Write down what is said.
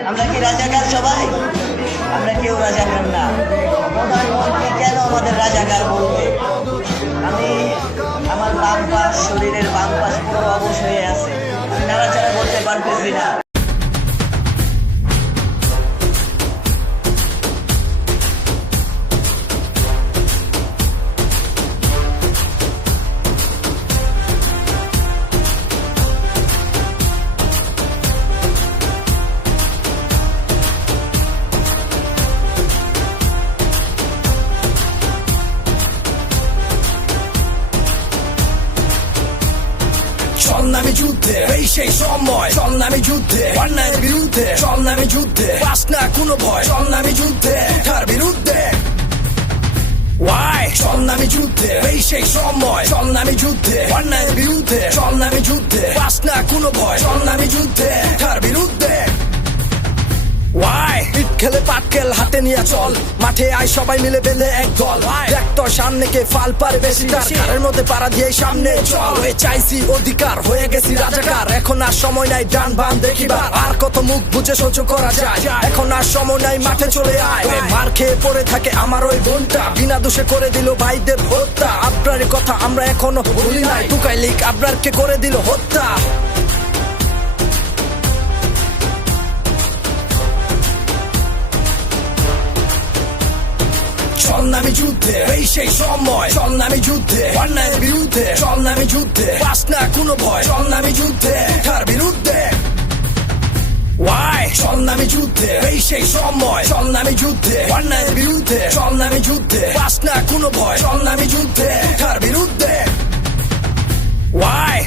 আমরা কি রাজাকার সবাই? আমরা কেউ রাজাকার না। প্রধানমন্ত্রী কেন আমাদের রাজাকার বলবে? আমি আমার বাম পাশ, শরীরের বাম পাশ পুরো অবশ হয়ে আছে, নাড়াচাড়া করতে পারতেছি না। চলনামে যুদ্ধে এই সেই সময়, চলনামে যুদ্ধে অন্যায়ের বিরুদ্ধে, চলনামে যুদ্ধে পাস না কোনো ভয়, চলনামে যুদ্ধে তার বিরুদ্ধে। ওয়াই চলনামে যুদ্ধে এই সেই সময়, চলনামে যুদ্ধে অন্যায়ের বিরুদ্ধে, চলনামে যুদ্ধে পাস না কোনো ভয়, চলনামে যুদ্ধে তার বিরুদ্ধে। ওয়াই ইট খেলে পাটকেল হাতে নিয়ে চল, মাঠে আয় সবাই মিলে বেঁধে এক দল। দেখ তোর সামনে কে ফাল পারে বেশি, তার ঘরের মধ্যে পাড়া দিয়ে সামনে চল। চাইছি অধিকার, হয়ে গেছি রাজাকার, এখন আর সময় নাই ডান বাম দেখিবার, আর কত মুখ বুঝে সহ্য করা যায়, এখন আর সময় নাই মাঠে চলে আয়। মার খেয়ে পড়ে থাকে আমার ওই বোনটা, বিনা দোষে করে দিল ভাইদের হত্যা। আবরারের কথা আমরা এখনো ভুলি নাই, টুকাই লিক আবরারকে করে দিল হত্যা। চলনামে যুদ্ধে এই সেই সময়, চলনামে যুদ্ধে অন্যায়ের বিরুদ্ধে, চলনামে যুদ্ধে পাস না কোনো ভয়, চলনামে যুদ্ধে তার বিরুদ্ধে। ওয়াই চলনামে যুদ্ধে এই সেই সময়, চলনামে যুদ্ধে অন্যায়ের বিরুদ্ধে, চলনামে যুদ্ধে পাস না কোনো ভয়, চলনামে যুদ্ধে তার বিরুদ্ধে। ওয়াই